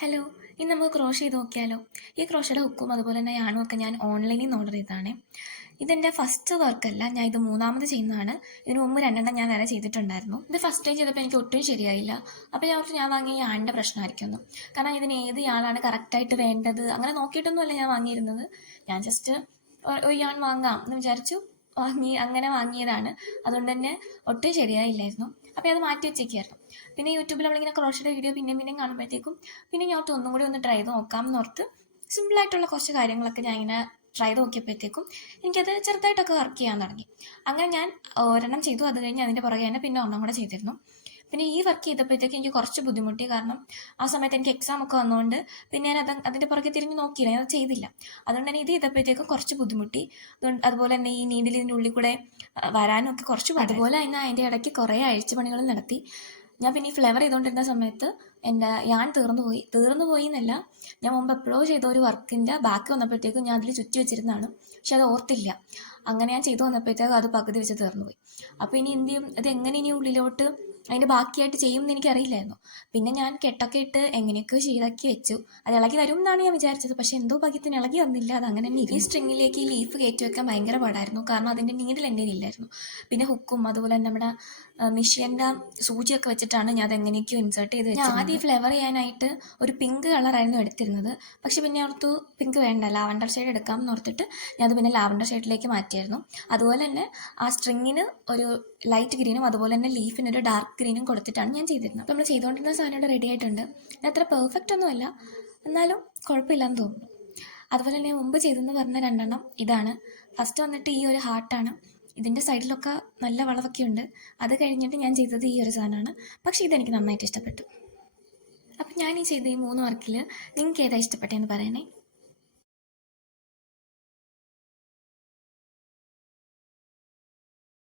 Hello, ഇന്ന് നമുക്ക് ക്രോഷ് ചെയ്ത് നോക്കിയാലോ? ഈ ക്രോഷയുടെ ഹുക്കും അതുപോലെ തന്നെ യാണും ഒക്കെ ഞാൻ ഓൺലൈനിൽ നിന്ന് ഓർഡർ ചെയ്തതാണ്. ഇതെൻ്റെ ഫസ്റ്റ് വർക്കല്ല, ഞാൻ ഇത് മൂന്നാമത് ചെയ്യുന്നതാണ്. ഇതിന് മുമ്പ് രണ്ടെണ്ണം ഞാൻ വേറെ ചെയ്തിട്ടുണ്ടായിരുന്നു. ഇത് ഫസ്റ്റ് ടൈം ചെയ്തപ്പോൾ എനിക്ക് ഒട്ടും ശരിയായില്ല. അപ്പോൾ ഞാൻ വാങ്ങിയ യാണിൻ്റെ പ്രശ്നമായിരിക്കുന്നു. കാരണം ഇതിന് ഏത് യാളാണ് കറക്റ്റായിട്ട് വേണ്ടത് അങ്ങനെ നോക്കിയിട്ടൊന്നുമല്ല ഞാൻ വാങ്ങിയിരുന്നത്. ഞാൻ ജസ്റ്റ് ഒരു യാൺ വാങ്ങാം എന്ന് വിചാരിച്ചു അങ്ങനെ വാങ്ങിയതാണ്. അതുകൊണ്ട് തന്നെ ഒട്ടും ശരിയായില്ലായിരുന്നു. അപ്പോൾ അത് മാറ്റി വെച്ചേക്കായിരുന്നു. പിന്നെ യൂട്യൂബിൽ നമ്മളിങ്ങനെ ക്രോഷയുടെ വീഡിയോ പിന്നെയും കാണുമ്പോഴത്തേക്കും പിന്നെ ഞാൻ ഒന്നും കൂടി ഒന്ന് ട്രൈ ചെയ്ത് നോക്കാം എന്നോർത്ത് സിമ്പിളായിട്ടുള്ള കുറച്ച് കാര്യങ്ങളൊക്കെ ഞാൻ ഇങ്ങനെ ട്രൈ ചെയ്ത് നോക്കിയപ്പോഴത്തേക്കും എനിക്കത് ചെറുതായിട്ടൊക്കെ വർക്ക് ചെയ്യാൻ തുടങ്ങി. അങ്ങനെ ഞാൻ ഒരെണ്ണം ചെയ്തു. അത് കഴിഞ്ഞ് അതിൻ്റെ പുറകെ തന്നെ പിന്നെ ഒരെണ്ണം കൂടെ ചെയ്തിരുന്നു. പിന്നെ ഈ വർക്ക് ചെയ്തപ്പോഴത്തേക്ക് എനിക്ക് കുറച്ച് ബുദ്ധിമുട്ടി. കാരണം ആ സമയത്ത് എനിക്ക് എക്സാം ഒക്കെ വന്നതുകൊണ്ട് പിന്നെ ഞാൻ അതിൻ്റെ പുറകെ തിരിഞ്ഞ് നോക്കിയില്ല, ഞാൻ ചെയ്തില്ല. അതുകൊണ്ട് തന്നെ ഇത് ചെയ്തപ്പോഴത്തേക്കും കുറച്ച് ബുദ്ധിമുട്ടി. അതുപോലെ തന്നെ ഈ നീഡിൽ ഇതിൻ്റെ ഉള്ളിൽ കൂടെ വരാനും ഒക്കെ കുറച്ച് അതുപോലെ തന്നെ അതിൻ്റെ ഇടയ്ക്ക് കുറേ അഴിച്ചുപണികളും നടത്തി. ഞാൻ പിന്നെ ഈ ഫ്ലേവർ ചെയ്തുകൊണ്ടിരുന്ന സമയത്ത് എൻ്റെ യാൺ തീർന്നു പോയി എന്നല്ല, ഞാൻ മുമ്പ് എപ്പോഴോ ചെയ്ത ഒരു വർക്കിൻ്റെ ബാക്കി വന്നപ്പോഴത്തേക്കും ഞാൻ അതിൽ ചുറ്റി വെച്ചിരുന്നതാണ്. പക്ഷെ അത് ഓർത്തില്ല. അങ്ങനെ ഞാൻ ചെയ്തു വന്നപ്പോഴത്തേക്കും അത് പകുതി വെച്ച് തീർന്നു പോയി. അപ്പോൾ ഇനി എന്ത് ചെയ്യും, അത് എങ്ങനെ ഇനി ഉള്ളിലോട്ട് അതിൻ്റെ ബാക്കിയായിട്ട് ചെയ്യുമെന്ന് എനിക്കറിയില്ലായിരുന്നു. പിന്നെ ഞാൻ കെട്ടൊക്കെ ഇട്ട് എങ്ങനെയൊക്കെയോ ശീലാക്കി വെച്ചു. അത് ഇളകി വരും എന്നാണ് ഞാൻ വിചാരിച്ചത്. പക്ഷേ എന്തോ ഭാഗ്യത്തിന് ഇളകി വന്നില്ല. അത് അങ്ങനെ തന്നെ ഈ സ്ട്രിങ്ങിലേക്ക് ഈ ലീഫ് കയറ്റി വെക്കാൻ ഭയങ്കര പാടായിരുന്നു. കാരണം അതിൻ്റെ നീഡിൽ എൻ്റെ ഇല്ലായിരുന്നു. പിന്നെ ഹുക്കും അതുപോലെ തന്നെ നമ്മുടെ മിഷ്യൻ്റെ സൂചിയൊക്കെ വെച്ചിട്ടാണ് ഞാൻ അതെങ്ങനെയൊക്കെയോ ഇൻസേർട്ട് ചെയ്ത് വെച്ചത്. ഞാൻ ആദ്യം ഫ്ലേവർ ചെയ്യാനായിട്ട് ഒരു പിങ്ക് കളറായിരുന്നു എടുത്തിരുന്നത്. പക്ഷെ പിന്നെ ഓർത്തു പിങ്ക് വേണ്ട, ലാവൻഡർ ഷെയ്ഡ് എടുക്കാം എന്ന് ഓർത്തിട്ട് ഞാൻ അത് പിന്നെ ലാവൻഡർ ഷെയ്ഡിലേക്ക് മാറ്റിയായിരുന്നു. അതുപോലെ തന്നെ ആ സ്ട്രിങ്ങിന് ഒരു ലൈറ്റ് ഗ്രീനും അതുപോലെ തന്നെ ലീഫിനൊരു ഡാർക്ക് ഗ്രീനും കൊടുത്തിട്ടാണ് ഞാൻ ചെയ്തിരുന്നത്. അപ്പോൾ നമ്മൾ ചെയ്തുകൊണ്ടിരുന്ന സാധനം ഇവിടെ റെഡി ആയിട്ടുണ്ട്. അത്ര പെർഫെക്റ്റ് ഒന്നുമല്ല, എന്നാലും കുഴപ്പമില്ലെന്ന് തോന്നുന്നു. അതുപോലെ തന്നെ മുമ്പ് ചെയ്തെന്ന് പറഞ്ഞ രണ്ടെണ്ണം ഇതാണ്. ഫസ്റ്റ് വന്നിട്ട് ഈ ഒരു ഹാർട്ടാണ്. ഇതിൻ്റെ സൈഡിലൊക്കെ നല്ല വളവൊക്കെ ഉണ്ട്. അത് കഴിഞ്ഞിട്ട് ഞാൻ ചെയ്തത് ഈ ഒരു സാധനമാണ്. പക്ഷേ ഇതെനിക്ക് നന്നായിട്ട് ഇഷ്ടപ്പെട്ടു. അപ്പം ഞാൻ ഈ ചെയ്ത ഈ 3 വർക്കിൽ നിങ്ങൾക്ക് ഏതാ ഇഷ്ടപ്പെട്ടതെന്ന് പറയണേ.